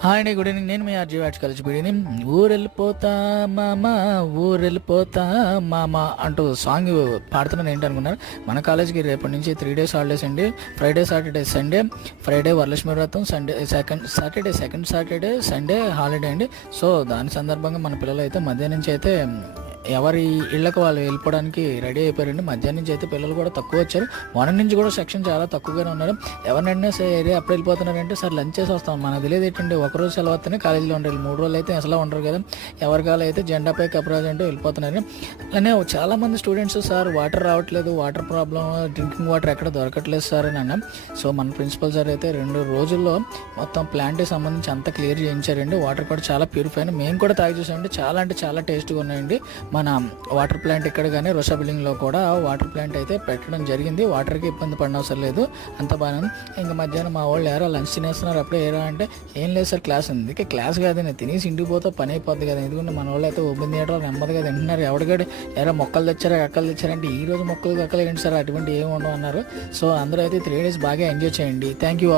Hi అండి, good evening. నేను మీ ఆర్జీ వాట్స్ కాలేజ్. Good evening. ఊరెళ్ళిపోతా మామ, ఊరెళ్ళిపోతా మామ అంటూ సాంగ్ పాడుతున్నాను ఏంటి అనుకున్నారు. మన కాలేజ్కి రేపటి నుంచి 3 days హాలిడేస్ అండి. Friday, Saturday, Sunday. Friday Varalakshmi వ్రతం, సెకండ్ సాటర్డే సండే హాలిడే అండి. సో దాని సందర్భంగా మన పిల్లలు అయితే మధ్యాహ్నం నుంచి అయితే ఎవరి ఇళ్ళకి వాళ్ళు వెళ్ళిపోవడానికి రెడీ అయిపోయారండి. మధ్యాహ్నం నుంచి అయితే పిల్లలు కూడా తక్కువ వచ్చారు. మార్నింగ్ నుంచి కూడా సెక్షన్ చాలా తక్కువగానే ఉన్నారు. ఎవరినైనా సరే అప్పుడు వెళ్ళిపోతున్నారంటే సార్ లంచ్ చేసి వస్తాం, మనకు తెలియదు ఏంటండి. ఒకరోజు సెలవు వస్తేనే కాలేజీలో ఉండాలి, 3 రోజులు అయితే అసలు ఉండరు కదా. ఎవరికాలు అయితే జెండాపై కప్రాజ్ అంటూ వెళ్ళిపోతున్నారు. అలానే చాలామంది స్టూడెంట్స్ సార్ వాటర్ రావట్లేదు, వాటర్ ప్రాబ్లం, డ్రింకింగ్ వాటర్ ఎక్కడ దొరకట్లేదు సార్ అని అన్నాం. సో మన ప్రిన్సిపల్ సార్ అయితే 2 రోజుల్లో మొత్తం ప్లాంట్కి సంబంధించి అంతా క్లియర్ చేయించారండి. వాటర్ కూడా చాలా ప్యూరిఫై అయినా మేము కూడా తాగి చూసామండి. చాలా అంటే చాలా టేస్ట్గా ఉన్నాయండి. మన వాటర్ ప్లాంట్ ఇక్కడ కానీ రోషా బిల్డింగ్లో కూడా వాటర్ ప్లాంట్ అయితే పెట్టడం జరిగింది. వాటర్కి ఇబ్బంది పడిన అవసరం లేదు, అంత బాగానే ఉంది. ఇంకా మధ్యాహ్నం మా వాళ్ళు ఏరా లంచ్ తినేస్తున్నారు, అప్పుడే ఏరా అంటే ఏం లేదు సార్ క్లాస్ ఉంది. ఇక క్లాస్ కాదు, నేను తినేసి ఇంటికి పోతే పని అయిపోద్ది కదా. ఎందుకంటే మన వాళ్ళు అయితే ఓపెన్ థియేటర్ నెమ్మదిగా తింటున్నారు. ఎవరికైనా ఏరా మొక్కలు తెచ్చారా కక్కలు తెచ్చారంటే ఈ రోజు మొక్కలు కక్కలు ఏంటి సార్, అటువంటి ఏమి ఉండవు అన్నారు. సో అందరూ అయితే 3 days బాగా ఎంజాయ్ చేయండి. Thank you.